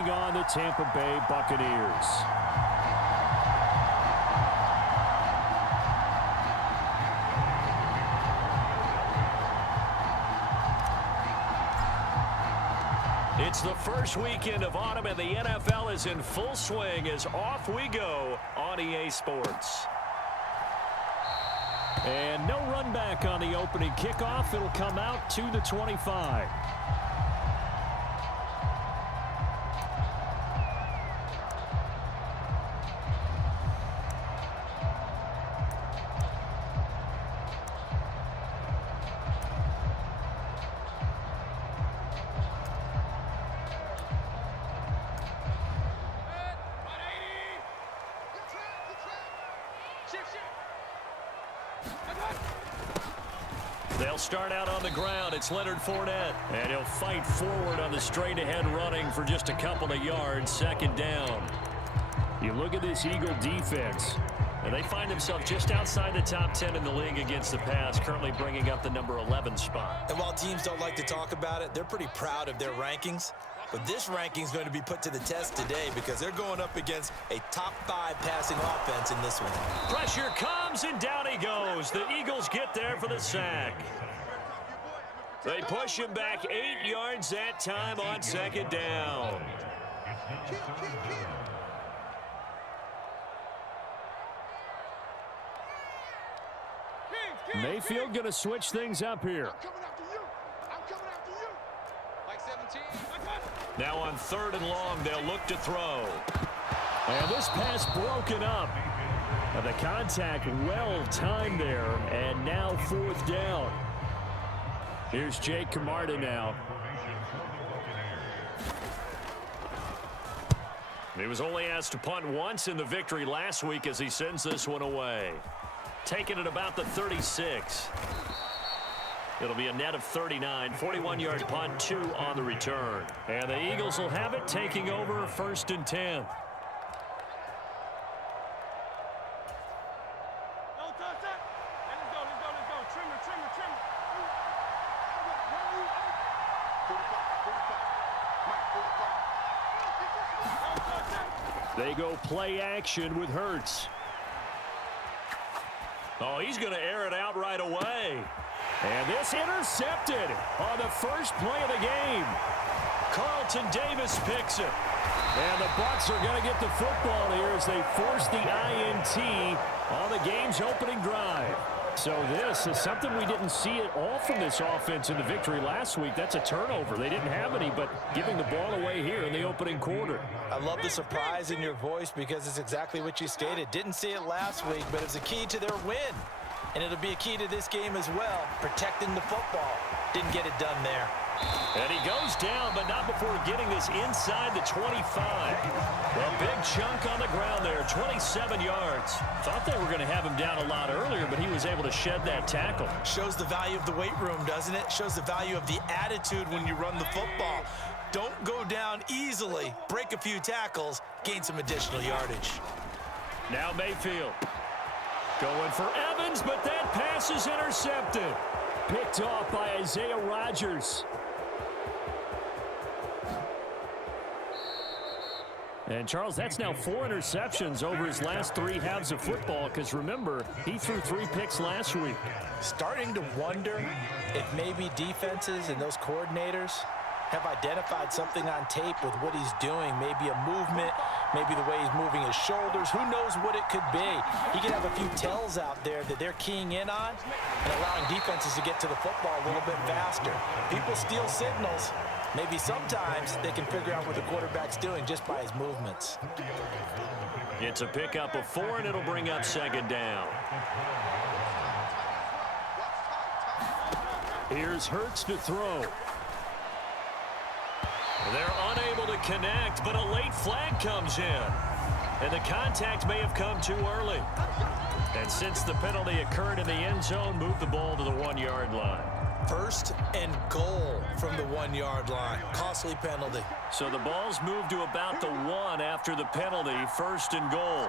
On the Tampa Bay Buccaneers. It's the first weekend of autumn, and the NFL is in full swing as off we go on EA Sports. And no run back on the opening kickoff. It'll come out to the 25. They'll start out on the ground. It's Leonard Fournette. And he'll fight forward on the straight-ahead running for just a couple of yards. Second down. You look at this Eagle defense, and they find themselves just outside the top 10 in the league against the pass, currently bringing up the number 11 spot. And while teams don't like to talk about it, they're pretty proud of their rankings. But this ranking is going to be put to the test today because they're going up against a top 5 passing offense in this one. Pressure comes, and down he goes. The Eagles get there for the sack. They push him back 8 yards that time on second down. Mayfield going to switch things up here. Now on 3rd and long, they'll look to throw. And this pass broken up. And the contact well timed there. And now 4th down. Here's Jake Camarda now. He was only asked to punt once in the victory last week as he sends this one away. Taking it about the 36. It'll be a net of 39, 41-yard punt, 2 on the return. And the Eagles will have it, taking over 1st and 10. They go play action with Hurts. Oh, he's going to air it out right away. And this intercepted on the first play of the game. Carlton Davis picks it. And the Bucs are going to get the football here as they force the INT on the game's opening drive. So this is something we didn't see at all from this offense in the victory last week. That's a turnover. They didn't have any, but giving the ball away here in the opening quarter. I love the surprise in your voice because it's exactly what you stated. Didn't see it last week, but it's a key to their win. And it'll be a key to this game as well, protecting the football. Didn't get it done there. And he goes down, but not before getting this inside the 25. A big chunk on the ground there, 27 yards. Thought they were going to have him down a lot earlier, but he was able to shed that tackle. Shows the value of the weight room, doesn't it? Shows the value of the attitude when you run the football. Don't go down easily. Break a few tackles, gain some additional yardage. Now Mayfield. Going for Evans, but that pass is intercepted. Picked off by Isaiah Rodgers. And, Charles, that's now 4 interceptions over his last 3 halves of football because, remember, he threw 3 picks last week. Starting to wonder if maybe defenses and those coordinators have identified something on tape with what he's doing. Maybe a movement, maybe the way he's moving his shoulders. Who knows what it could be? He could have a few tells out there that they're keying in on and allowing defenses to get to the football a little bit faster. People steal signals. Maybe sometimes they can figure out what the quarterback's doing just by his movements. It's a pickup of 4, and it'll bring up 2nd down. Here's Hurts to throw. They're unable to connect, but a late flag comes in. And the contact may have come too early. And since the penalty occurred in the end zone, move the ball to the 1-yard line. 1st and goal from the 1-yard line. Costly penalty. So the ball's moved to about the 1 after the penalty. 1st and goal.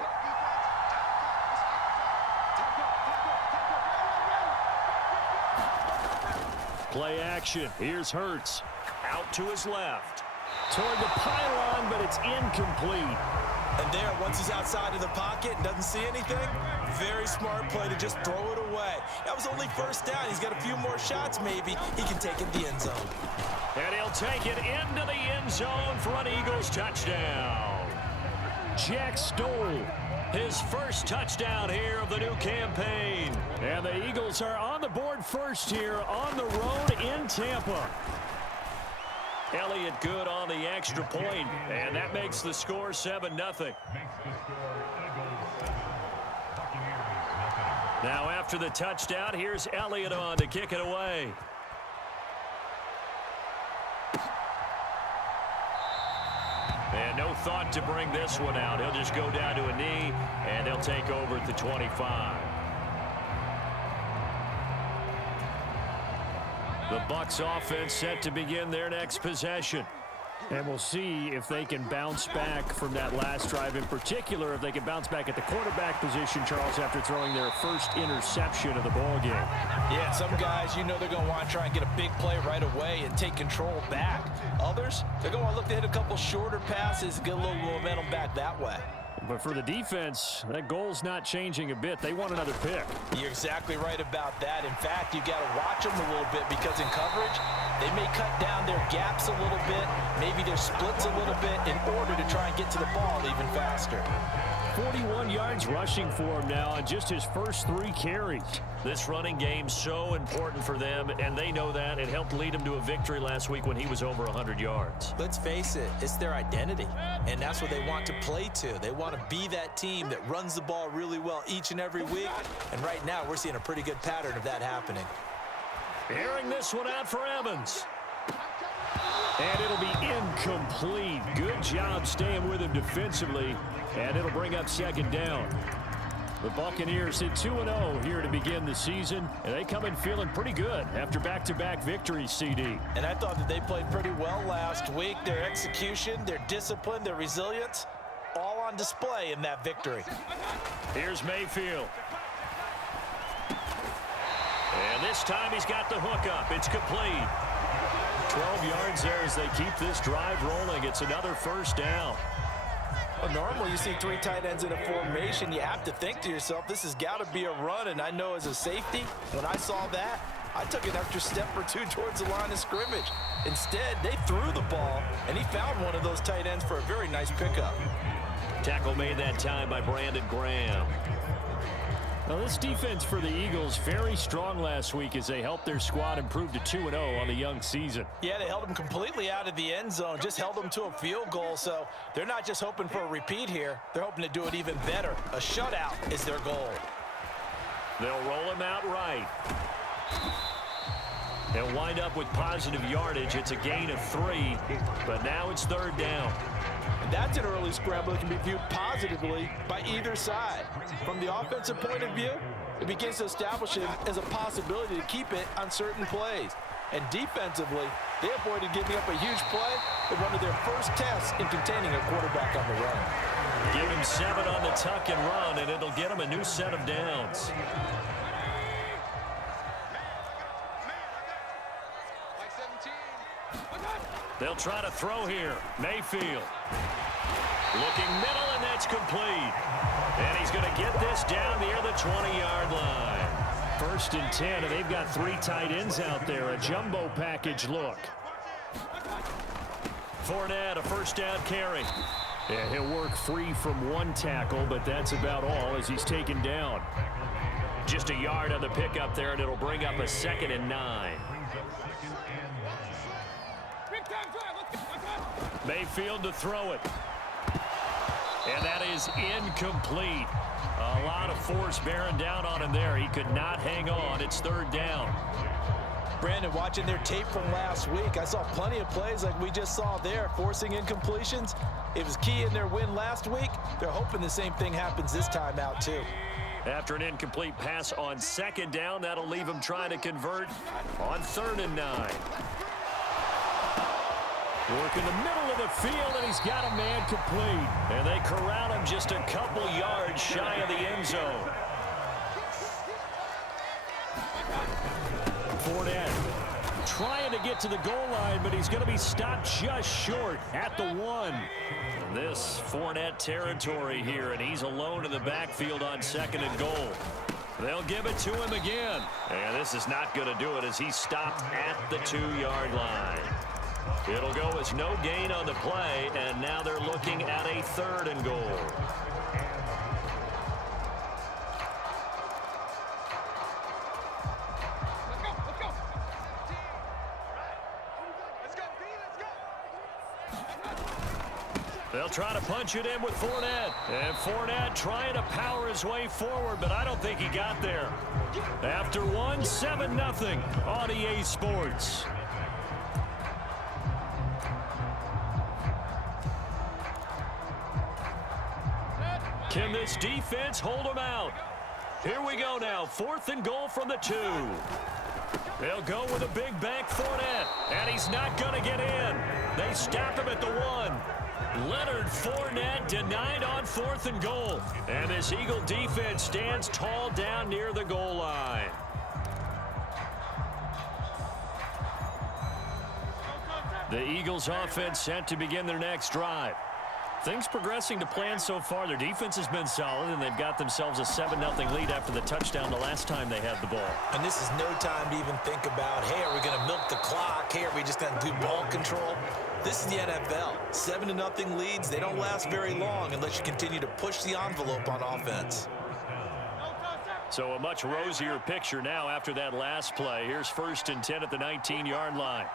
Play action. Here's Hurts. Out to his left. toward the pylon, but it's incomplete. And there, once he's outside of the pocket and doesn't see anything, very smart play to just throw it away. That was only first down. He's got a few more shots, maybe. He can take it in the end zone. And he'll take it into the end zone for an Eagles touchdown. Jack Stoll, his first touchdown here of the new campaign. And the Eagles are on the board first here on the road in Tampa. Elliott good on the extra point, and that makes the score 7-0. Now after the touchdown, here's Elliott on to kick it away. And no thought to bring this one out. He'll just go down to a knee, and they'll take over at the 25. The Bucs offense set to begin their next possession. And we'll see if they can bounce back from that last drive, in particular if they can bounce back at the quarterback position, Charles, after throwing their first interception of the ballgame. Yeah, some guys, you know they're going to want to try and get a big play right away and take control back. Others, they're going to look to hit a couple shorter passes and get a little momentum back that way. But for the defense, that goal's not changing a bit. They want another pick. You're exactly right about that. In fact, you got to watch them a little bit because in coverage, they may cut down their gaps a little bit, maybe their splits a little bit in order to try and get to the ball even faster. 41 yards rushing for him now on just his first 3 carries. This running game's so important for them, and they know that. It helped lead them to a victory last week when he was over 100 yards. Let's face it, it's their identity, and that's what they want to play to. They want to be that team that runs the ball really well each and every week, and right now we're seeing a pretty good pattern of that happening. Airing this one out for Evans. And it'll be incomplete. Good job staying with him defensively, and it'll bring up second down. The Buccaneers hit 2-0 here to begin the season, and they come in feeling pretty good after back-to-back victories, CD. And I thought that they played pretty well last week. Their execution, their discipline, their resilience, all on display in that victory. Here's Mayfield. And this time he's got the hook up. It's complete. 12 yards there as they keep this drive rolling. It's another first down. Well, normally you see 3 tight ends in a formation. You have to think to yourself, this has got to be a run. And I know as a safety, when I saw that, I took an extra step or 2 towards the line of scrimmage. Instead, they threw the ball, and he found one of those tight ends for a very nice pickup. Tackle made that time by Brandon Graham. Now, this defense for the Eagles, very strong last week as they helped their squad improve to 2-0 on the young season. Yeah, they held them completely out of the end zone, just held them to a field goal, so they're not just hoping for a repeat here. They're hoping to do it even better. A shutout is their goal. They'll roll him out right. They'll wind up with positive yardage. It's a gain of 3, but now it's third down. That's an early scramble that can be viewed positively by either side. From the offensive point of view, it begins to establish it as a possibility to keep it on certain plays. And defensively, they avoided giving up a huge play in one of their first tests in containing a quarterback on the run. Give him 7 on the tuck and run, and it'll get him a new set of downs. They'll try to throw here. Mayfield. Looking middle, and that's complete. And he's going to get this down near the 20-yard line. First and 10, and they've got 3 tight ends out there. A jumbo package look. Fournette, a first down carry. Yeah, he'll work free from 1 tackle, but that's about all as he's taken down. Just a yard on the pickup there, and it'll bring up a 2nd and 9. Mayfield to throw it. And that is incomplete. A lot of force bearing down on him there. He could not hang on. It's third down. Brandon, watching their tape from last week, I saw plenty of plays like we just saw there, forcing incompletions. It was key in their win last week. They're hoping the same thing happens this time out, too. After an incomplete pass on 2nd down, that'll leave him trying to convert on 3rd and 9. Work in the middle of the field, and he's got a man complete. And they corral him just a couple yards shy of the end zone. Fournette trying to get to the goal line, but he's going to be stopped just short at the 1. This Fournette territory here, and he's alone in the backfield on 2nd and goal. They'll give it to him again. And this is not going to do it as he's stopped at the 2-yard line. It'll go as no gain on the play, and now they're looking at a 3rd and goal. They'll try to punch it in with Fournette. And Fournette trying to power his way forward, but I don't think he got there. After 1, 7-0 on EA Sports. Can this defense hold him out? Here we go now. 4th and goal from the 2. They'll go with a big bank Fournette. And he's not going to get in. They stop him at the 1. Leonard Fournette denied on 4th and goal. And this Eagle defense stands tall down near the goal line. The Eagles offense set to begin their next drive. Things progressing to plan so far. Their defense has been solid, and they've got themselves a 7-0 lead after the touchdown the last time they had the ball. And this is no time to even think about, hey, are we going to milk the clock? Hey, are we just going to do ball control? This is the NFL. 7-0 leads, they don't last very long unless you continue to push the envelope on offense. So a much rosier picture now after that last play. Here's 1st and 10 at the 19-yard line.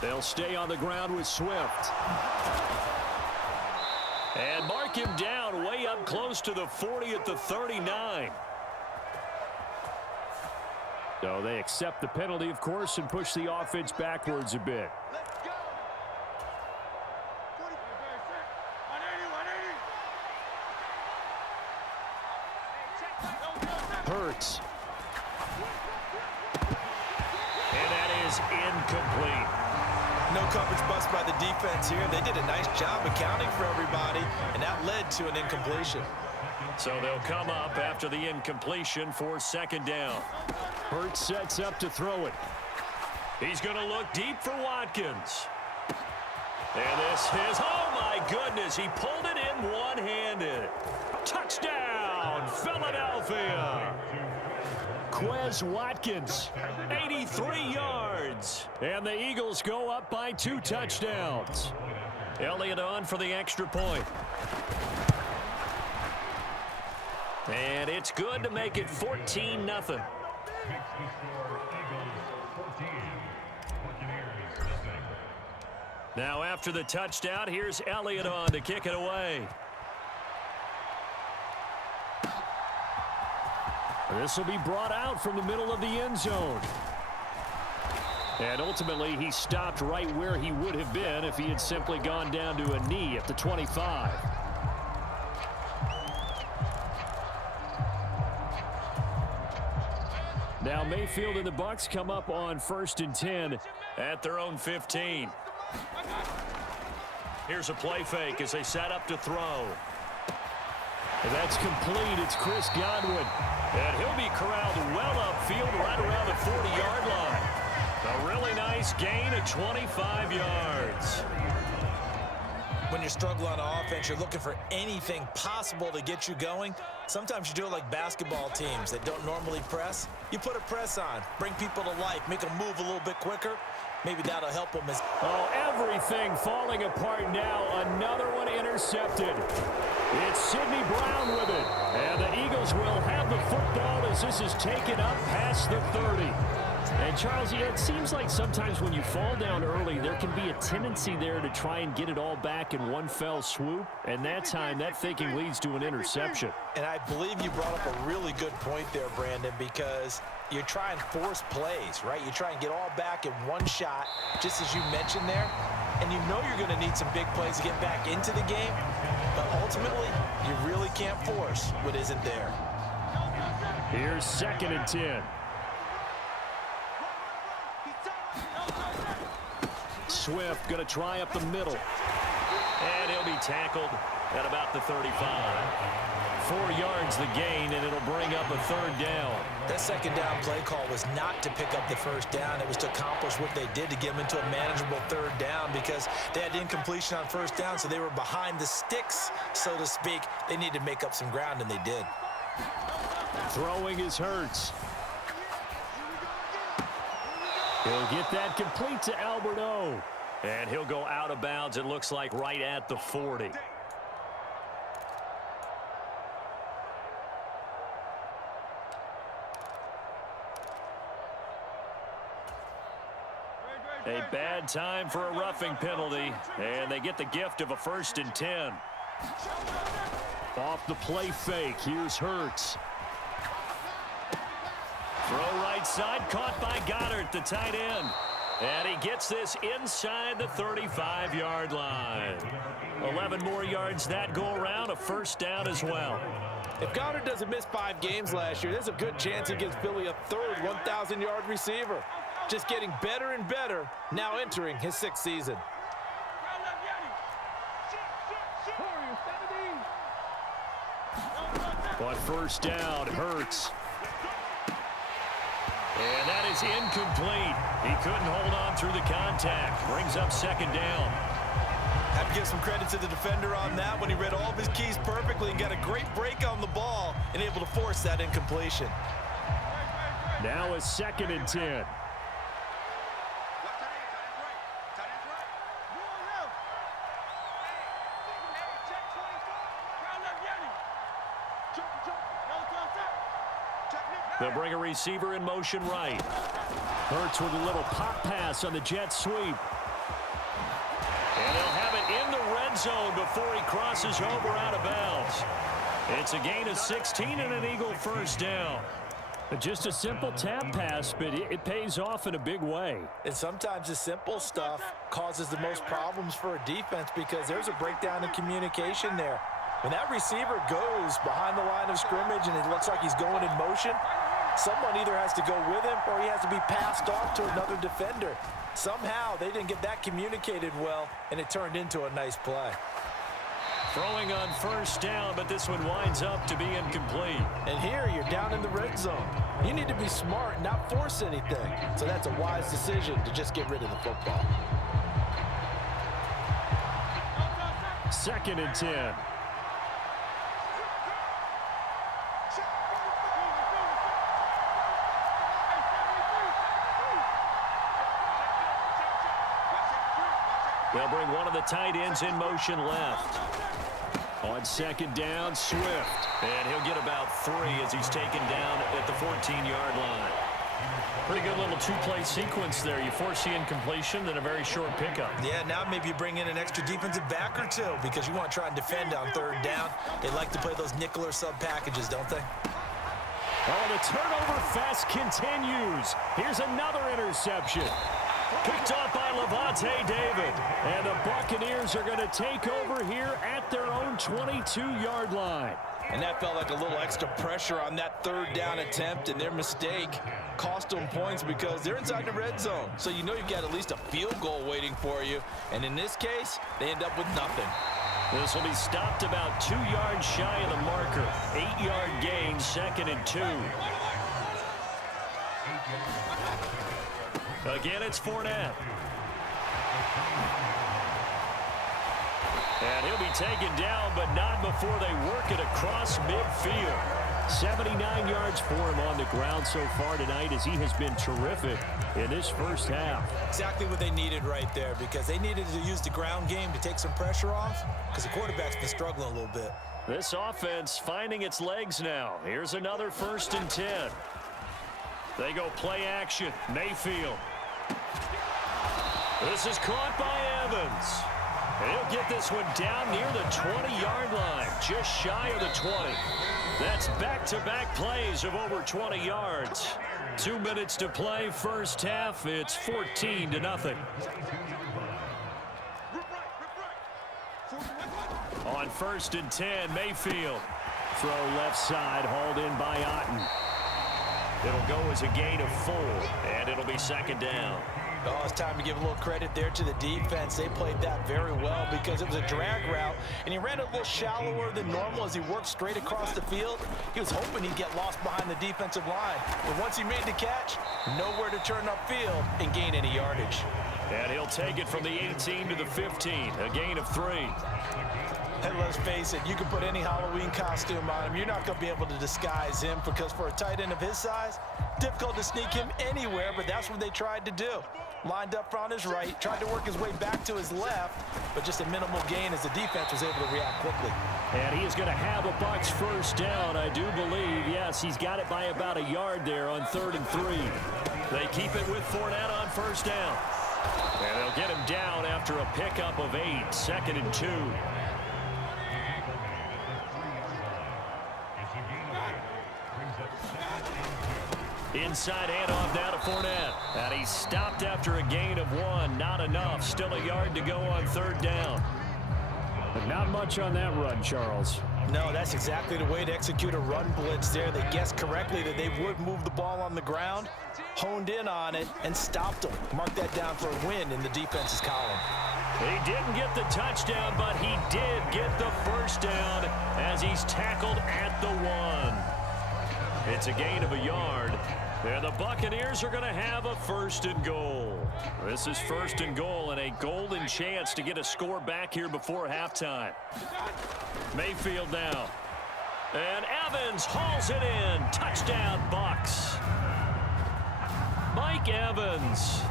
They'll stay on the ground with Swift. And mark him down way up close to the 40 at the 39. So they accept the penalty, of course, and push the offense backwards a bit. Hurts. And that is incomplete. No coverage bust by the defense here. They did a nice job accounting for everybody, and that led to an incompletion. So they'll come up after the incompletion for 2nd down. Hurts sets up to throw it. He's going to look deep for Watkins. And this is, oh my goodness, he pulled it in one-handed. Touchdown, Philadelphia. Quez Watkins, 83 yards. And the Eagles go up by 2 touchdowns. Elliott on for the extra point. And it's good to make it 14-0. Now after the touchdown, here's Elliott on to kick it away. This will be brought out from the middle of the end zone. And ultimately, he stopped right where he would have been if he had simply gone down to a knee at the 25. Now Mayfield and the Bucs come up on 1st and 10 at their own 15. Here's a play fake as they set up to throw. And that's complete. It's Chris Godwin. And he'll be corralled well upfield right around the 40-yard line. A really nice gain of 25 yards. When you struggle on offense, you're looking for anything possible to get you going. Sometimes you do it like basketball teams that don't normally press. You put a press on, bring people to life, make them move a little bit quicker. Maybe that'll help them. Oh, everything falling apart now. Another one intercepted. It's Sidney Brown with it. And the Eagles will have the football as this is taken up past the 30. And Charles, it seems like sometimes when you fall down early, there can be a tendency there to try and get it all back in one fell swoop. And that time, that thinking leads to an interception. And I believe you brought up a really good point there, Brandon, because you try and force plays, right? You try and get all back in one shot, just as you mentioned there. And you know you're going to need some big plays to get back into the game. But ultimately, you really can't force what isn't there. Here's 2nd and 10. Swift going to try up the middle. And he'll be tackled at about the 35. 4 yards the gain, and it'll bring up a third down. That second down play call was not to pick up the first down. It was to accomplish what they did to get them into a manageable third down because they had incompletion on first down, so they were behind the sticks, so to speak. They needed to make up some ground, and they did. Throwing is Hurts. He'll get that complete to Albert O. And he'll go out of bounds, it looks like, right at the 40. A bad time for a roughing penalty, and they get the gift of a 1st and 10. Off the play fake, here's Hurts. Throw right side, caught by Goddard, the tight end. And he gets this inside the 35-yard line. 11 more yards that go around, a 1st down as well. If Goddard doesn't miss 5 games last year, there's a good chance he gives Philly a 3rd 1,000-yard receiver. Just getting better and better, now entering his 6th season. On 1st down, Hurts. And that is incomplete. He couldn't hold on through the contact. Brings up 2nd down. Have to give some credit to the defender on that when he read all of his keys perfectly and got a great break on the ball and able to force that incompletion. Now a 2nd and 10. They'll bring a receiver in motion right. Hurts with a little pop pass on the jet sweep. And they'll have it in the red zone before he crosses over out of bounds. It's a gain of 16 and an Eagle 1st down. Just a simple tap pass, but it pays off in a big way. And sometimes the simple stuff causes the most problems for a defense because there's a breakdown in communication there. When that receiver goes behind the line of scrimmage and it looks like he's going in motion, someone either has to go with him or he has to be passed off to another defender. Somehow they didn't get that communicated well, and it turned into a nice play. Throwing on 1st down, but this one winds up to be incomplete. And here you're down in the red zone. You need to be smart and not force anything. So that's a wise decision to just get rid of the football. 2nd and 10. They'll bring one of the tight ends in motion left. On 2nd down, Swift. And he'll get about 3 as he's taken down at the 14-yard line. Pretty good little 2-play sequence there. You force the incompletion, then a very short pickup. Yeah, now maybe you bring in an extra defensive back or 2 because you want to try and defend on 3rd down. They like to play those nickel or sub packages, don't they? Oh, the turnover fest continues. Here's another interception. Picked off by Levante David. And the Buccaneers are going to take over here at their own 22-yard line. And that felt like a little extra pressure on that 3rd down attempt, and their mistake cost them points because they're inside the red zone. So you know you've got at least a field goal waiting for you. And in this case, they end up with nothing. This will be stopped about 2 yards shy of the marker. 8-yard gain, 2nd and 2. Again, it's Fournette. And he'll be taken down, but not before they work it across midfield. 79 yards for him on the ground so far tonight as he has been terrific in this 1st half. Exactly what they needed right there because they needed to use the ground game to take some pressure off because the quarterback's been struggling a little bit. This offense finding its legs now. Here's another 1st and 10. They go play action. Mayfield. This is caught by Evans. And he'll get this one down near the 20-yard line, just shy of the 20. That's back-to-back plays of over 20 yards. 2 minutes to play, 1st half. It's 14-0. On 1st and 10, Mayfield. Throw left side, hauled in by Otten. It'll go as a gain of 4, and it'll be 2nd down. Oh, it's time to give a little credit there to the defense. They played that very well because it was a drag route, and he ran it a little shallower than normal as he worked straight across the field. He was hoping he'd get lost behind the defensive line. But once he made the catch, nowhere to turn upfield and gain any yardage. And he'll take it from the 18 to the 15, a gain of 3. And let's face it, you can put any Halloween costume on him. You're not going to be able to disguise him because for a tight end of his size, difficult to sneak him anywhere, but that's what they tried to do. Lined up on his right, tried to work his way back to his left, but just a minimal gain as the defense was able to react quickly. And he is going to have a Bucs first down, I do believe. Yes, he's got it by about a yard there on 3rd and 3. They keep it with Fournette on first down. And they'll get him down after a pickup of 8, 2nd and 2. Inside handoff now to Fournette. And he's stopped after a gain of 1. Not enough. Still a yard to go on 3rd down. But not much on that run, Charles. No, that's exactly the way to execute a run blitz there. They guessed correctly that they would move the ball on the ground, honed in on it, and stopped them. Mark that down for a win in the defense's column. He didn't get the touchdown, but he did get the first down as he's tackled at the 1. It's a gain of a yard. And the Buccaneers are going to have a 1st and goal. This is 1st and goal and a golden chance to get a score back here before halftime. Mayfield now. And Evans hauls it in. Touchdown, Bucs. Mike Evans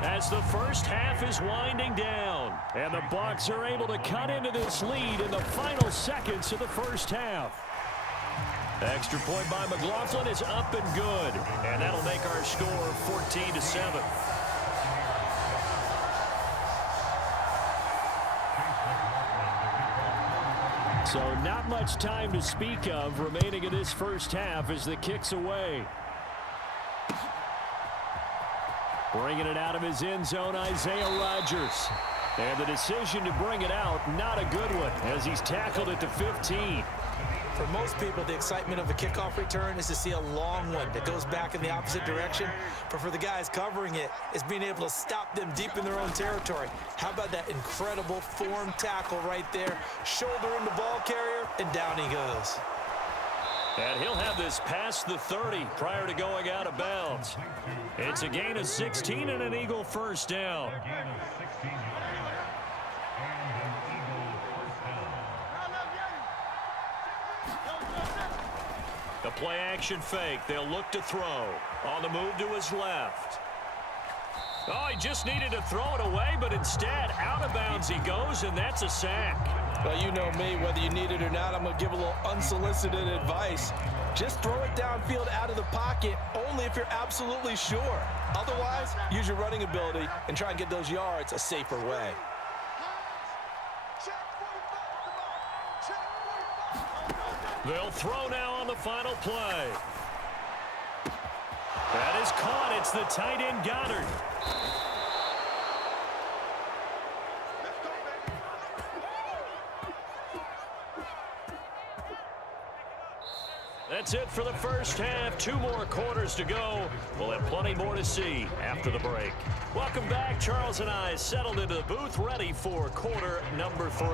as the first half is winding down. And the Bucs are able to cut into this lead in the final seconds of the first half. Extra point by McLaughlin is up and good. And that'll make our score 14-7. So not much time to speak of remaining in this first half as the kick's away. Bringing it out of his end zone, Isaiah Rodgers. And the decision to bring it out, not a good one, as he's tackled at the 15. For most people, the excitement of a kickoff return is to see a long one that goes back in the opposite direction. But for the guys covering it, it's being able to stop them deep in their own territory. How about that incredible form tackle right there? Shoulder in the ball carrier, and down he goes. And he'll have this past the 30 prior to going out of bounds. It's a gain of 16 and an Eagle first down. The play action fake. They'll look to throw. On the move to his left. Oh, he just needed to throw it away, but instead out of bounds he goes, and that's a sack. Well, you know me, whether you need it or not, I'm going to give a little unsolicited advice. Just throw it downfield out of the pocket only if you're absolutely sure. Otherwise, use your running ability and try and get those yards a safer way. They'll throw now on the final play. That is caught. It's the tight end Goddard. That's it for the first half. 2 more quarters to go. We'll have plenty more to see after the break. Welcome back. Charles and I settled into the booth, ready for quarter number 3.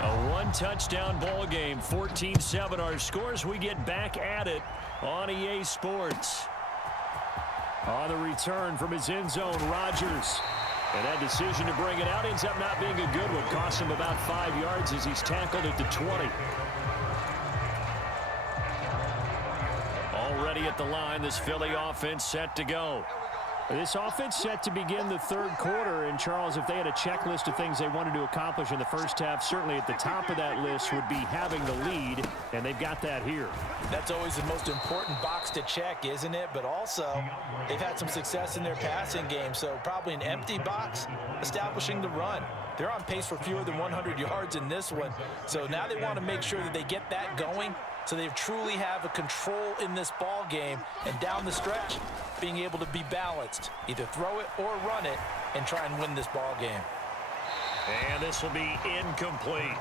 A 1-touchdown ball game, 14-7 our scores. We get back at it on EA Sports. On the return from his end zone, Rodgers. And that decision to bring it out ends up not being a good one. Costs him about 5 yards as he's tackled at the 20. Already at the line, this Philly offense set to go. This offense set to begin the 3rd quarter, and Charles, if they had a checklist of things they wanted to accomplish in the first half, certainly at the top of that list would be having the lead, and they've got that here. That's always the most important box to check, isn't it? But also, they've had some success in their passing game, so probably an empty box, establishing the run. They're on pace for fewer than 100 yards in this one, so now they want to make sure that they get that going so they truly have a control in this ball game, and down the stretch, being able to be balanced, either throw it or run it, and try and win this ball game. And this will be incomplete.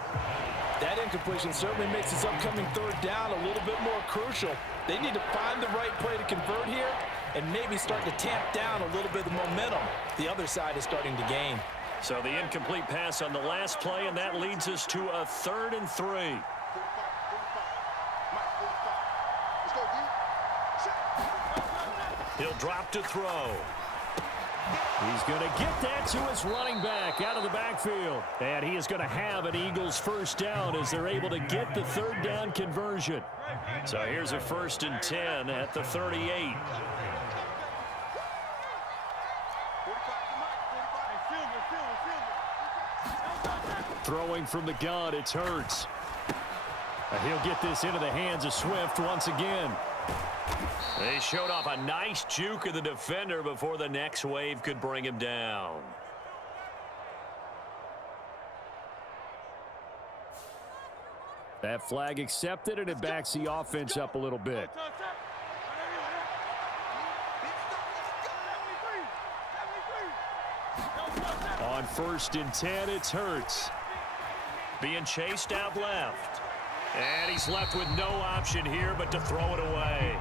That incompletion certainly makes this upcoming 3rd down a little bit more crucial. They need to find the right play to convert here, and maybe start to tamp down a little bit of momentum the other side is starting to gain. So the incomplete pass on the last play, and that leads us to a 3rd and 3. He'll drop to throw. He's going to get that to his running back out of the backfield. And he is going to have an Eagles first down as they're able to get the 3rd down conversion. So here's a 1st and 10 at the 38. Throwing from the gun, it's Hurts. And he'll get this into the hands of Swift once again. They showed off a nice juke of the defender before the next wave could bring him down. That flag accepted, and it backs the offense up a little bit. On 1st and 10, it's Hurts. Being chased out left. And he's left with no option here but to throw it away.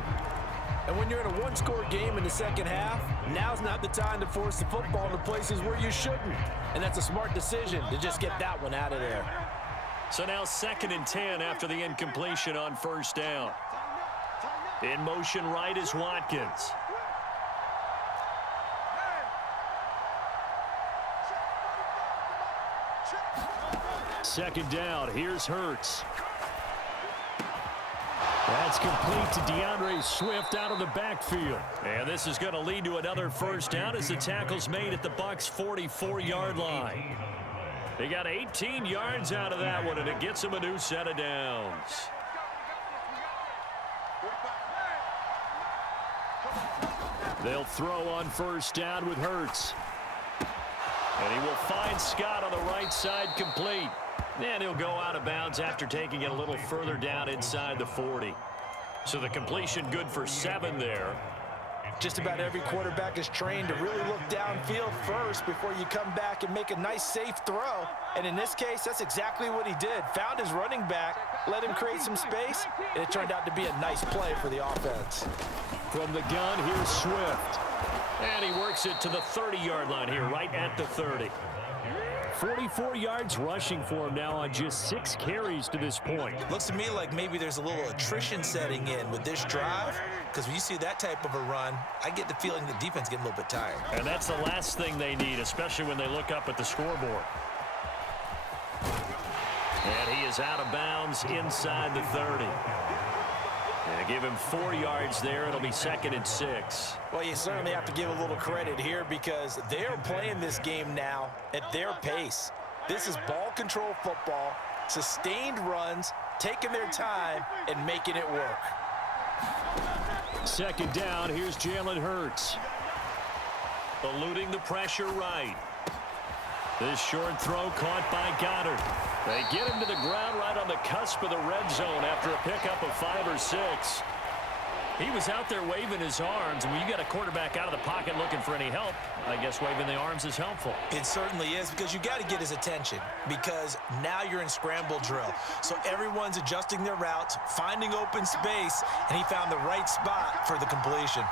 And when you're in a one-score game in the second half, now's not the time to force the football into places where you shouldn't. And that's a smart decision to just get that one out of there. So now 2nd and 10 after the incompletion on 1st down. In motion right is Watkins. Second down, here's Hurts. That's complete to DeAndre Swift out of the backfield. And this is going to lead to another first down as the tackle's made at the Bucs' 44-yard line. They got 18 yards out of that one, and it gets them a new set of downs. They'll throw on 1st down with Hurts. And he will find Scott on the right side complete. And he'll go out of bounds after taking it a little further down inside the 40. So the completion good for 7 there. Just about every quarterback is trained to really look downfield first before you come back and make a nice, safe throw. And in this case, that's exactly what he did. Found his running back, let him create some space, and it turned out to be a nice play for the offense. From the gun, here's Swift. And he works it to the 30-yard line here, right at the 30. 44 yards rushing for him now on just 6 carries to this point. Looks to me like maybe there's a little attrition setting in with this drive, because when you see that type of a run, I get the feeling the defense getting a little bit tired. And that's the last thing they need, especially when they look up at the scoreboard. And he is out of bounds inside the 30. And give him 4 yards there. It'll be 2nd and 6. Well, you certainly have to give a little credit here because they're playing this game now at their pace. This is ball control football, sustained runs, taking their time, and making it work. 2nd down, here's Jalen Hurts. Eluding the pressure right. This short throw caught by Goddard. They get him to the ground right on the cusp of the red zone after a pickup of 5 or 6. He was out there waving his arms, and when you got a quarterback out of the pocket looking for any help, I guess waving the arms is helpful. It certainly is, because you got to get his attention, because now you're in scramble drill. So everyone's adjusting their routes, finding open space, and he found the right spot for the completion.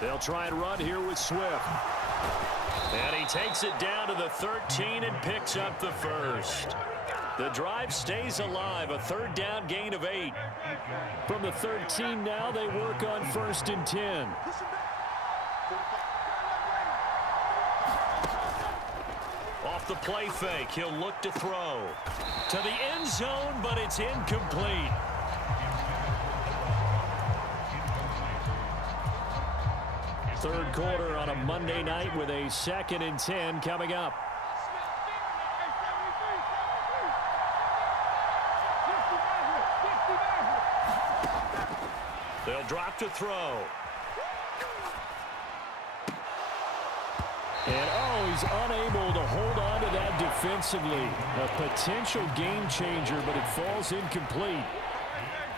They'll try and run here with Swift. And he takes it down to the 13 and picks up the first. The drive stays alive, a 3rd down gain of 8. From the 13 now, they work on 1st and 10. Off the play fake, he'll look to throw. To the end zone, but it's incomplete. Third quarter on a Monday night with a 2nd and 10 coming up. They'll drop to throw. And he's unable to hold on to that defensively. A potential game changer, but it falls incomplete.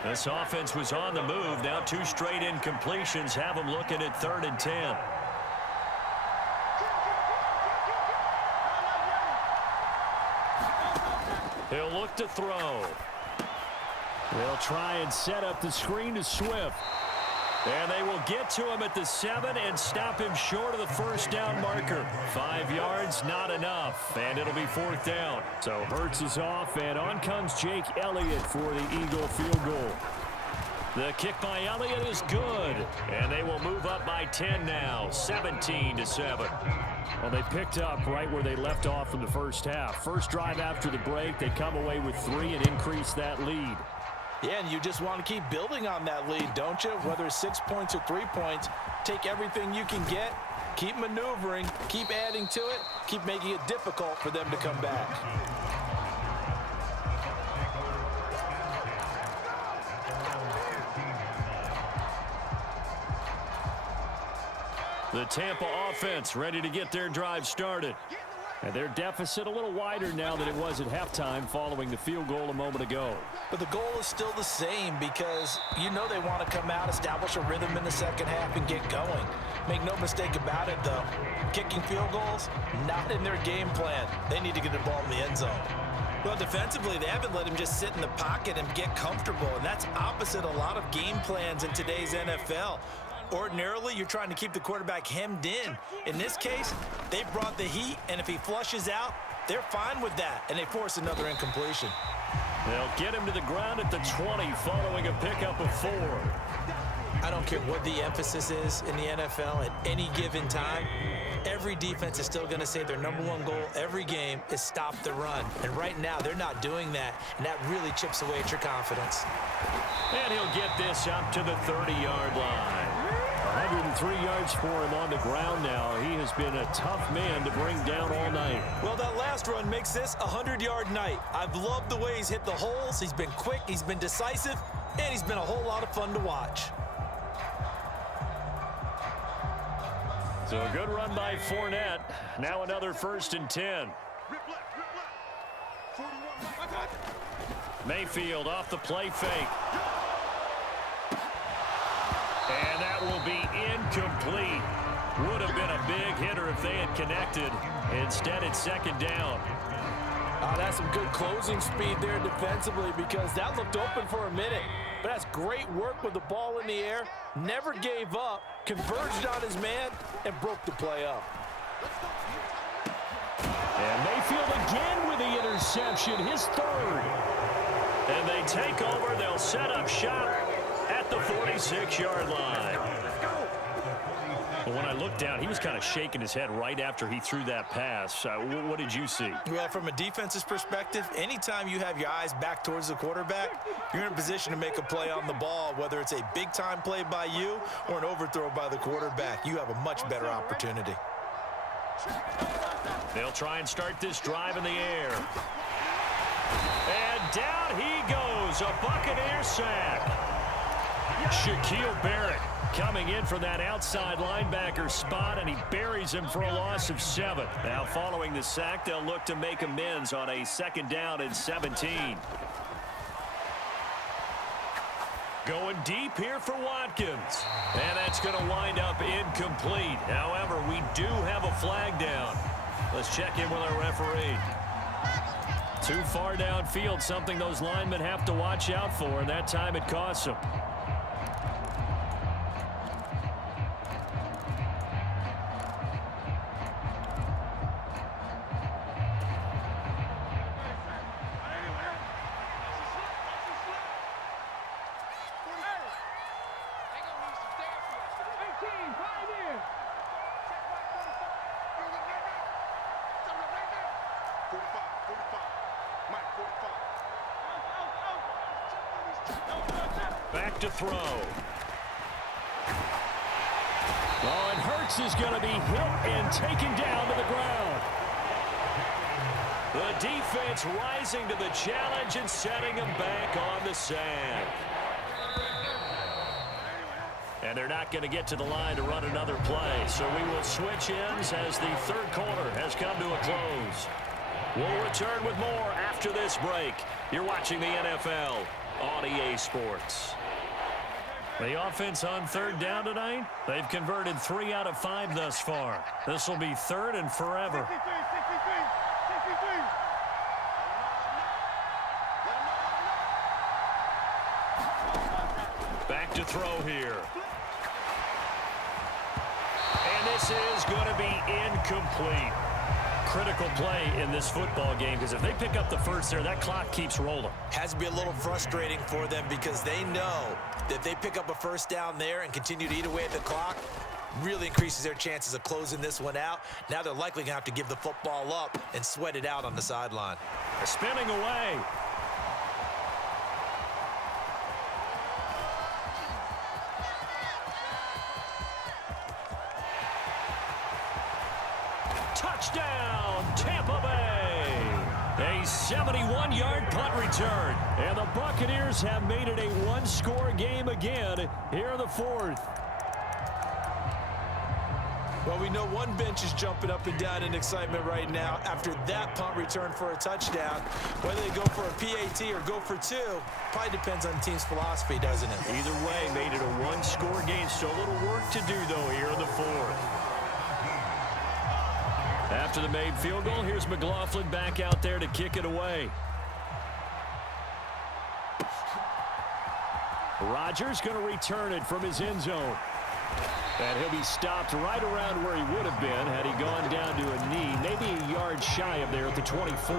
This offense was on the move. Now 2 straight incompletions have them looking at 3rd and 10. He'll look to throw. They'll try and set up the screen to Swift. And they will get to him at the 7 and stop him short of the first down marker. 5 yards, not enough, and it'll be 4th down. So Hurts is off, and on comes Jake Elliott for the Eagle field goal. The kick by Elliott is good, and they will move up by 10 now, 17-7. Well, they picked up right where they left off in the first half. First drive after the break, they come away with 3 and increase that lead. Yeah, and you just want to keep building on that lead, don't you? Whether it's 6 points or 3 points, take everything you can get, keep maneuvering, keep adding to it, keep making it difficult for them to come back. The Tampa offense ready to get their drive started. And their deficit a little wider now than it was at halftime following the field goal a moment ago. But the goal is still the same because you know they want to come out, establish a rhythm in the second half, and get going. Make no mistake about it, though. Kicking field goals, not in their game plan. They need to get the ball in the end zone. Well, defensively, they haven't let him just sit in the pocket and get comfortable, and that's opposite a lot of game plans in today's NFL. Ordinarily, you're trying to keep the quarterback hemmed in. In this case, they brought the heat, and if he flushes out, they're fine with that, and they force another incompletion. They'll get him to the ground at the 20 following a pickup of 4. I don't care what the emphasis is in the NFL at any given time. Every defense is still going to say their #1 goal every game is stop the run. And right now, they're not doing that, and that really chips away at your confidence. And he'll get this up to the 30-yard line. 103 yards for him on the ground now. He has been a tough man to bring down all night. Well, that last run makes this a 100-yard night. I've loved the way he's hit the holes. He's been quick, he's been decisive, and he's been a whole lot of fun to watch. So a good run by Fournette. Now another 1st and 10. Mayfield off the play fake. And that will be incomplete. Would have been a big hitter if they had connected. Instead, it's 2nd down. That's some good closing speed there defensively because that looked open for a minute. But that's great work with the ball in the air. Never gave up, converged on his man, and broke the play up. And Mayfield again with the interception, his 3rd. And they take over. They'll set up shop at the 46-yard line. But when I looked down, he was kind of shaking his head right after he threw that pass. What did you see? Well, from a defense's perspective, anytime you have your eyes back towards the quarterback, you're in a position to make a play on the ball, whether it's a big-time play by you or an overthrow by the quarterback. You have a much better opportunity. They'll try and start this drive in the air. And down he goes, a Buccaneer sack. Shaquille Barrett coming in for that outside linebacker spot, and he buries him for a loss of 7. Now following the sack, they'll look to make amends on a 2nd down and 17. Going deep here for Watkins. And that's going to wind up incomplete. However, we do have a flag down. Let's check in with our referee. Too far downfield, something those linemen have to watch out for, and that time it costs them. Back to throw. Oh, and Hurts is going to be hit and taken down to the ground. The defense rising to the challenge and setting him back on the sack. And they're not going to get to the line to run another play. So we will switch ends as the 3rd quarter has come to a close. We'll return with more after this break. You're watching the NFL on EA Sports. The offense on 3rd down tonight, they've converted 3 out of 5 thus far. This will be 3rd and forever. Back to throw here. And this is going to be incomplete. Critical play in this football game, because if they pick up the first there, that clock keeps rolling. Has to be a little frustrating for them because they know that if they pick up a first down there and continue to eat away at the clock, really increases their chances of closing this one out. Now they're likely going to have to give the football up and sweat it out on the sideline. Spinning away. Touchdown, Tampa Bay. A 71-yard punt return. And the Buccaneers have made it a one-score game again here in the fourth. Well, we know one bench is jumping up and down in excitement right now after that punt return for a touchdown. Whether they go for a PAT or go for two, probably depends on the team's philosophy, doesn't it? Either way, made it a one-score game. Still a little work to do, though, here in the fourth. After the made field goal, here's McLaughlin back out there to kick it away. Rodgers going to return it from his end zone. And he'll be stopped right around where he would have been had he gone down to a knee, maybe a yard shy of there at the 24.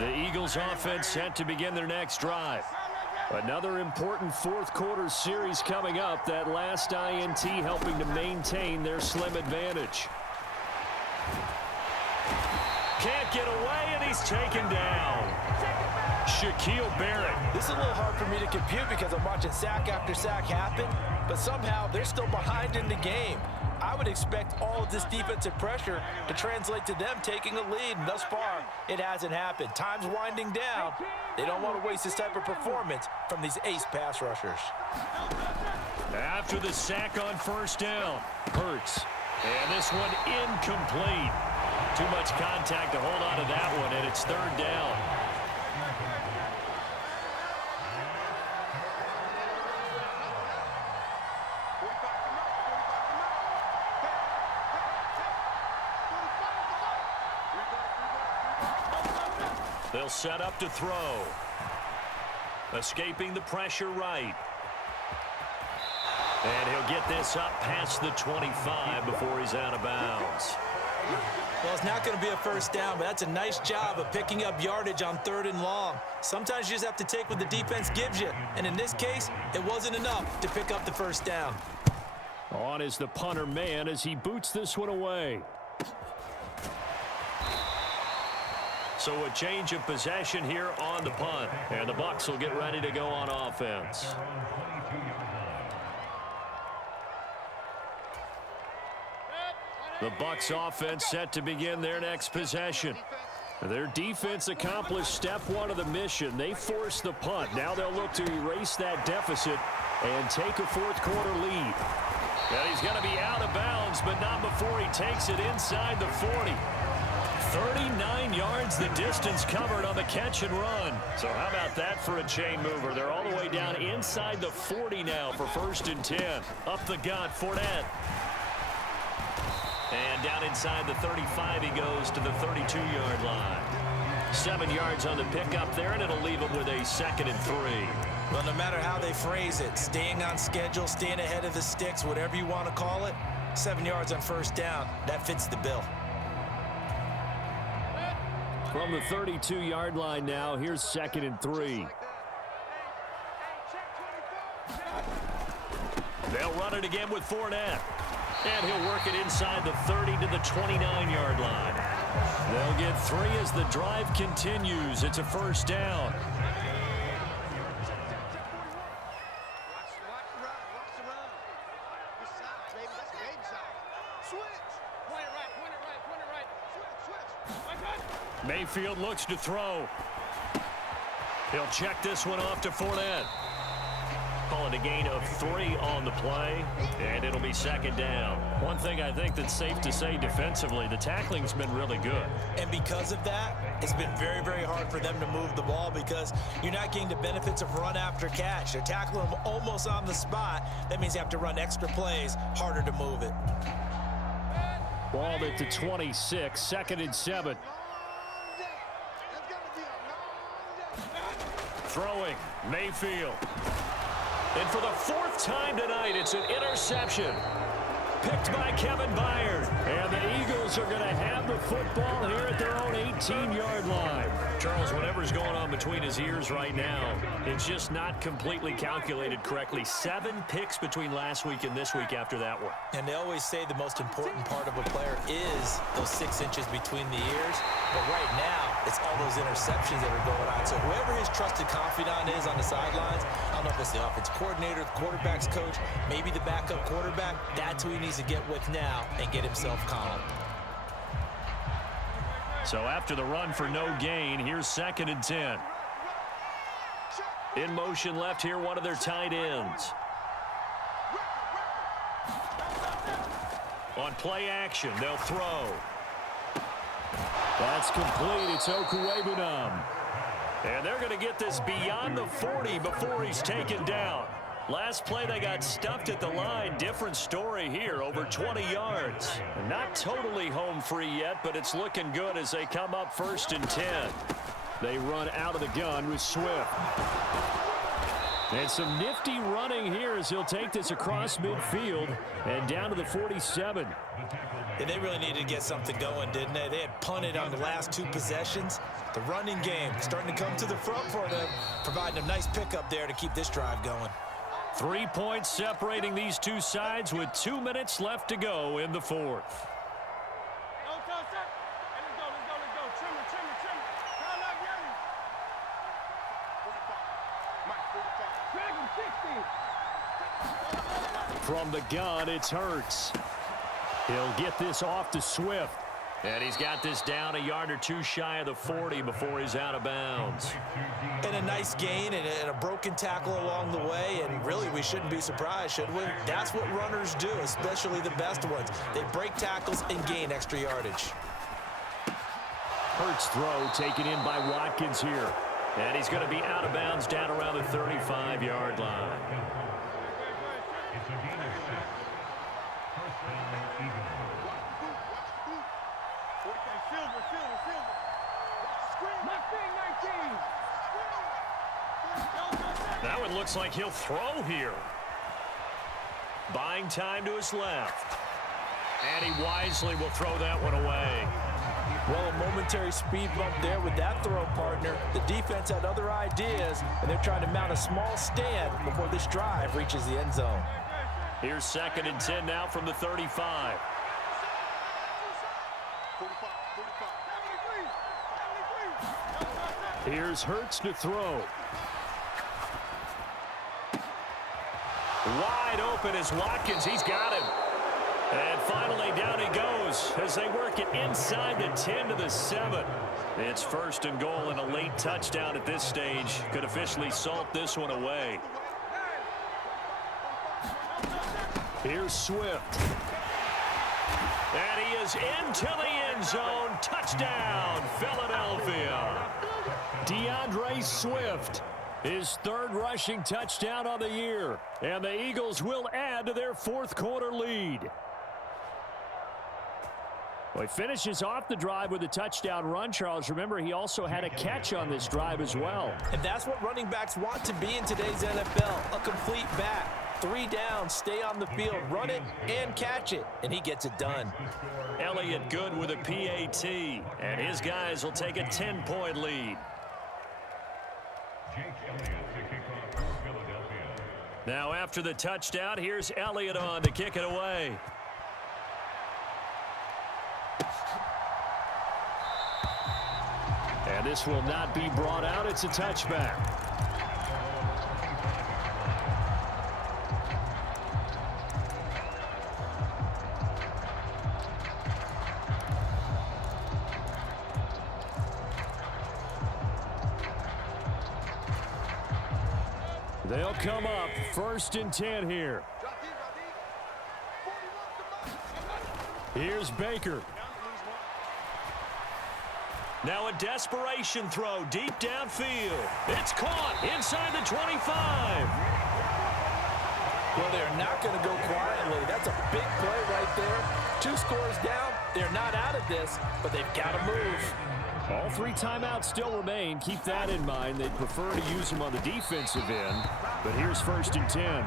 The Eagles offense set to begin their next drive. Another important fourth quarter series coming up. That last INT helping to maintain their slim advantage. Can't get away, and he's taken down. Shaquille Barrett. This is a little hard for me to compute because I'm watching sack after sack happen, but somehow they're still behind in the game. I would expect all of this defensive pressure to translate to them taking a lead, and thus far, it hasn't happened. Time's winding down. They don't want to waste this type of performance from these ace pass rushers. After the sack on first down, Hurts. And this one incomplete. Too much contact to hold on to that one, and it's third down. They'll set up to throw. Escaping the pressure right. And he'll get this up past the 25 before he's out of bounds. Well, it's not going to be a first down, but that's a nice job of picking up yardage on 3rd and long. Sometimes you just have to take what the defense gives you. And in this case, it wasn't enough to pick up the first down. On is the punter man as he boots this one away. So a change of possession here on the punt. And the Bucs will get ready to go on offense. The Bucs offense set to begin their next possession. Their defense accomplished step one of the mission. They forced the punt. Now they'll look to erase that deficit and take a fourth quarter lead. And he's going to be out of bounds, but not before he takes it inside the 40. 39 yards the distance covered on the catch and run. So how about that for a chain mover? They're all the way down inside the 40 now for 1st and 10. Up the gut, Fournette. And down inside the 35 he goes to the 32-yard line. 7 yards on the pickup there, and it'll leave him with a 2nd and 3. Well, no matter how they phrase it, staying on schedule, staying ahead of the sticks, whatever you want to call it, 7 yards on first down, that fits the bill. From the 32-yard line now, here's 2nd and 3. They'll run it again with Fournette. And he'll work it inside the 30 to the 29-yard line. They'll get 3 as the drive continues. It's a first down. Mayfield looks to throw. He'll check this one off to Fournette. Call it a gain of 3 on the play, and it'll be 2nd down. One thing I think that's safe to say defensively, the tackling's been really good. And because of that, it's been very, very hard for them to move the ball because you're not getting the benefits of run after catch. They're tackling them almost on the spot. That means you have to run extra plays, harder to move it. Ball at the 26, 2nd and 7. throwing. Mayfield. And for the fourth time tonight, it's an interception. Picked by Kevin Byard. And the Eagles are going to have the football here at their own 18-yard line. Charles, whatever's going on between his ears right now, it's just not completely calculated correctly. 7 picks between last week and this week after that one. And they always say the most important part of a player is those 6 inches between the ears. But right now, it's all those interceptions that are going on. So whoever his trusted confidant is on the sidelines, I don't know if it's the offensive coordinator, the quarterback's coach, maybe the backup quarterback, that's who he needs to get with now and get himself calm. So after the run for no gain, here's 2nd and 10. In motion left here, one of their tight ends. On play action, they'll throw. That's complete. It's Okuwebunam. And they're going to get this beyond the 40 before he's taken down. Last play, they got stuffed at the line. Different story here, over 20 yards. Not totally home free yet, but it's looking good as they come up 1st and 10. They run out of the gun with Swift. And some nifty running here as he'll take this across midfield and down to the 47. And they really needed to get something going, didn't they? They had punted on the last 2 possessions. The running game starting to come to the front for them, providing a nice pickup there to keep this drive going. 3 points separating these two sides with 2 minutes left to go in the 4th. From the gun, it's Hurts. He'll get this off to Swift. And he's got this down a yard or 2 shy of the 40 before he's out of bounds. And a nice gain and a broken tackle along the way, and really we shouldn't be surprised, should we? That's what runners do, especially the best ones. They break tackles and gain extra yardage. Hurts throw taken in by Watkins here. And he's going to be out of bounds down around the 35-yard line. That one looks like he'll throw here. Buying time to his left. And he wisely will throw that one away. Well, a momentary speed bump there with that throw, partner. The defense had other ideas, and they're trying to mount a small stand before this drive reaches the end zone. Here's 2nd and 10 now from the 35. Here's Hurts to throw. Wide open is Watkins. He's got him. And finally down he goes as they work it inside the 10 to the 7. It's 1st and goal and a late touchdown at this stage. Could officially salt this one away. Here's Swift. And he is into the end zone. Touchdown, Philadelphia. DeAndre Swift, his 3rd rushing touchdown on the year. And the Eagles will add to their 4th quarter lead. Well, he finishes off the drive with a touchdown run, Charles. Remember, he also had a catch on this drive as well. And that's what running backs want to be in today's NFL, a complete back. 3 downs, stay on the field, run it, and catch it. And he gets it done. Elliott good with a PAT. And his guys will take a 10-point lead. Now after the touchdown, here's Elliott on to kick it away. And this will not be brought out. It's a touchback. They'll come up 1st and 10 here. Here's Baker. Now a desperation throw deep downfield. It's caught inside the 25. Well, they're not going to go quietly. That's a big play right there. 2 scores down. They're not out of this, but they've got to move. All 3 timeouts still remain. Keep that in mind. They'd prefer to use them on the defensive end. But here's 1st and 10.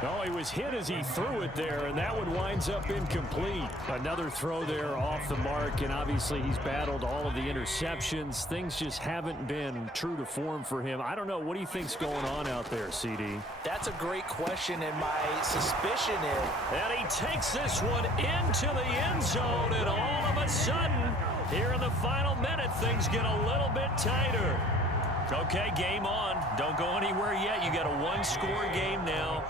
Oh, he was hit as he threw it there, and that one winds up incomplete. Another throw there off the mark, and obviously he's battled all of the interceptions. Things just haven't been true to form for him. I don't know. What do you think's going on out there, CD? That's a great question, and my suspicion is... And he takes this one into the end zone, and all of a sudden, here in the final minute, things get a little bit tighter. Okay, game on. Don't go anywhere yet. You got a 1-score game now.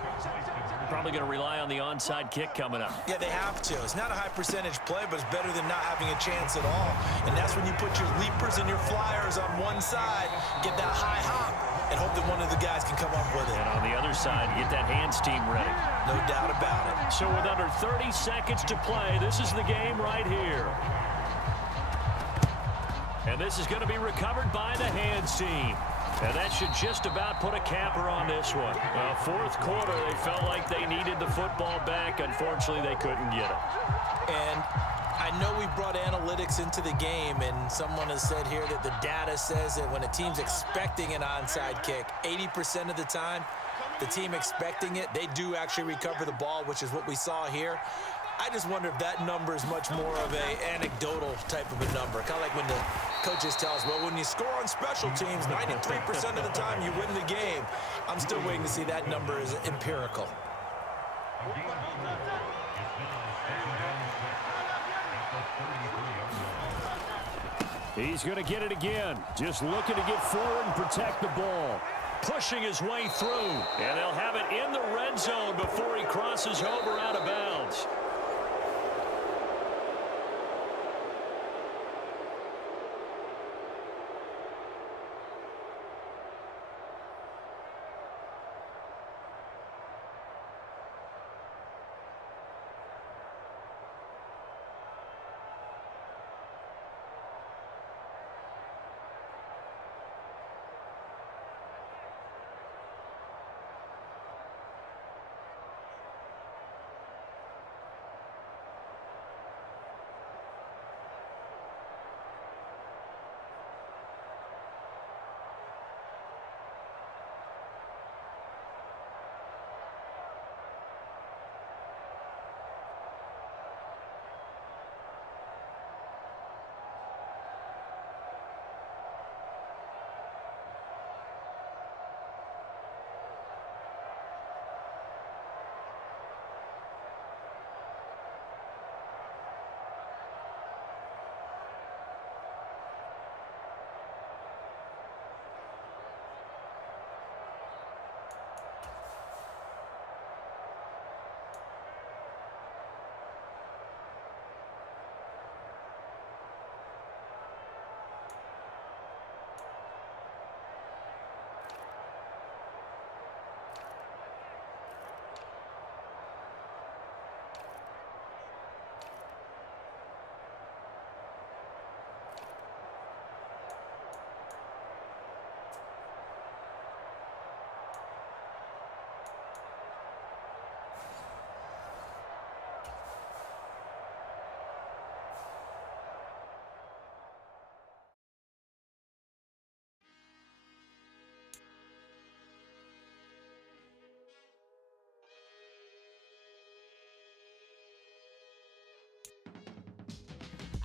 Probably going to rely on the onside kick coming up. Yeah, they have to. It's not a high percentage play, but it's better than not having a chance at all. And that's when you put your leapers and your flyers on one side, get that high hop, and hope that one of the guys can come up with it. And on the other side, get that hands team ready. No doubt about it. So with under 30 seconds to play, this is the game right here. And this is going to be recovered by the hands team. And that should just about put a capper on this one. Fourth quarter, they felt like they needed the football back. Unfortunately, they couldn't get it. And I know we brought analytics into the game, and someone has said here that the data says that when a team's expecting an onside kick, 80% of the time, the team expecting it, they do actually recover the ball, which is what we saw here. I just wonder if that number is much more of a anecdotal type of a number. Kind of like when the coaches tell us, well, when you score on special teams, 93% of the time you win the game. I'm still waiting to see that number is empirical. He's going to get it again. Just looking to get forward and protect the ball. Pushing his way through. And they'll have it in the red zone before he crosses over out of bounds.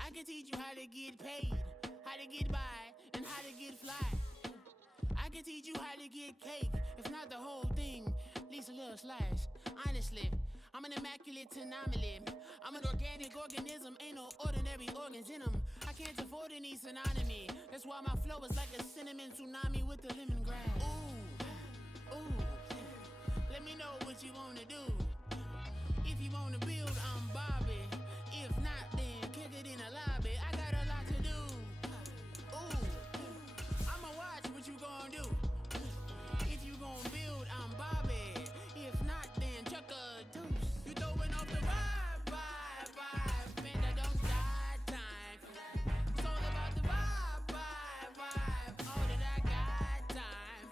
I can teach you how to get paid, how to get by, and how to get fly. I can teach you how to get cake, if not the whole thing, at least a little slice. Honestly, I'm an immaculate anomaly. I'm an organic organism, ain't no ordinary organs in them. I can't afford any synonymy. That's why my flow is like a cinnamon tsunami with the lemongrass. Ooh, ooh, let me know what you wanna do. If you wanna build, I'm Bobby. If not, then kick it in a lobby. I got a lot to do. Ooh, I'ma watch what you gon' do. If you gon' build, I'm Bobby. If not, then chuck a deuce. You throwing off the vibe. Man, that don't die time. It's all about the vibe. All that I got time.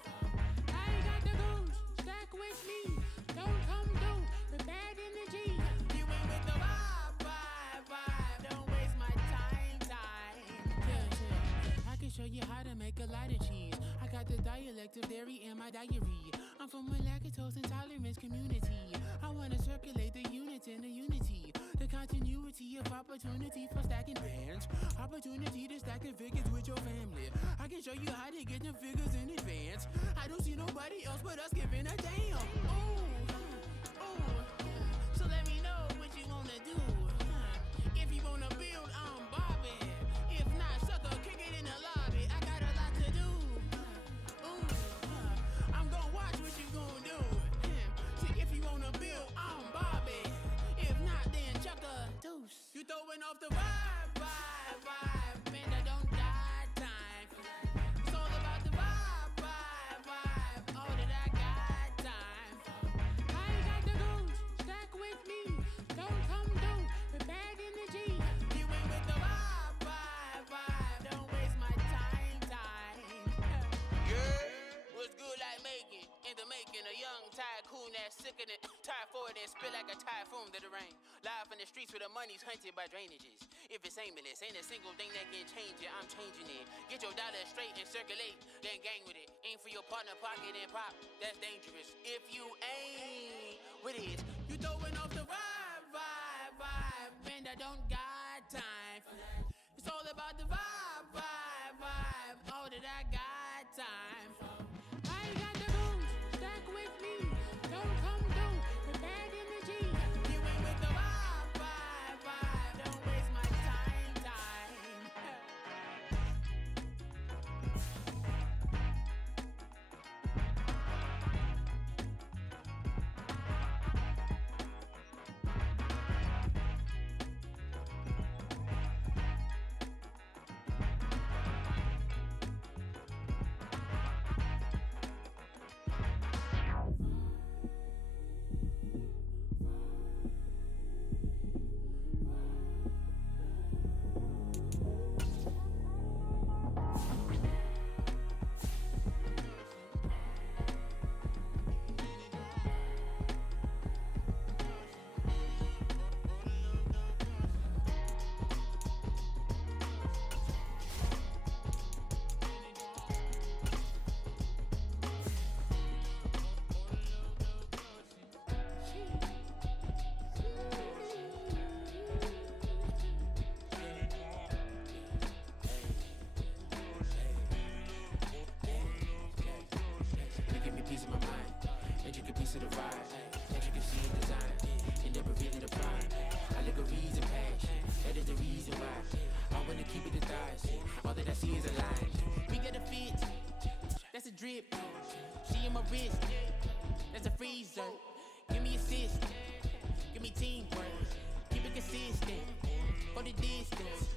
I ain't got the goose. Stack with me. Don't come through with bad energy. You ain't with the vibe. Don't waste my time. like a lot of cheese. I got the dialect of dairy in my diary. I'm from a lactose intolerance community. I wanna circulate the units in the unity, the continuity of opportunity for stacking bands, opportunity to stack the figures with your family. I can show you how to get the figures in advance. I don't see nobody else but us giving a damn. Ooh, so let me know what you wanna do. If you wanna build, I'm Bobby. If not, sucker, kick it in the lobby. I got a lot to do. I'm gonna watch what you gonna do. See, if you wanna build, I'm Bobby. If not, then chuck a deuce. You throwing off the vibe, vibe, vibe. Man, I don't die time. It's all about the vibe, vibe, vibe. All that I got time. I ain't got the goons, stack with me. Don't come through with bad energy. You ain't with the vibe, vibe, vibe. Don't waste my time, time. Yeah, what's good like making? Into making a young tycoon that's sicker than typhoid and spit like a typhoon to the rain. Live in the streets where the money's hunted by drainages. If it's aimless, ain't a single thing that can change it. I'm changing it. Get your dollar straight and circulate, then gang with it. Aim for your partner, pocket and pop. That's dangerous. If you ain't with it, you throwing off the vibe, vibe, vibe. Man, I don't got time for that. It's all about the vibe, vibe, vibe. All that I got time for. I ain't got the goons, stack with me. Don't come through with bad energy. You ain't with the vibe, vibe, vibe. Don't waste my time, time. You give me peace of my mind, intricate piece of the vibe, intricate scene design, and never feeling the pride. I look a reason passion, that is the reason why I wanna keep it the thighs. All that I see is a line. We got a fit, that's a drip. She in my wrist, that's a freezer. Give me assist, give me teamwork, keep it consistent for the distance.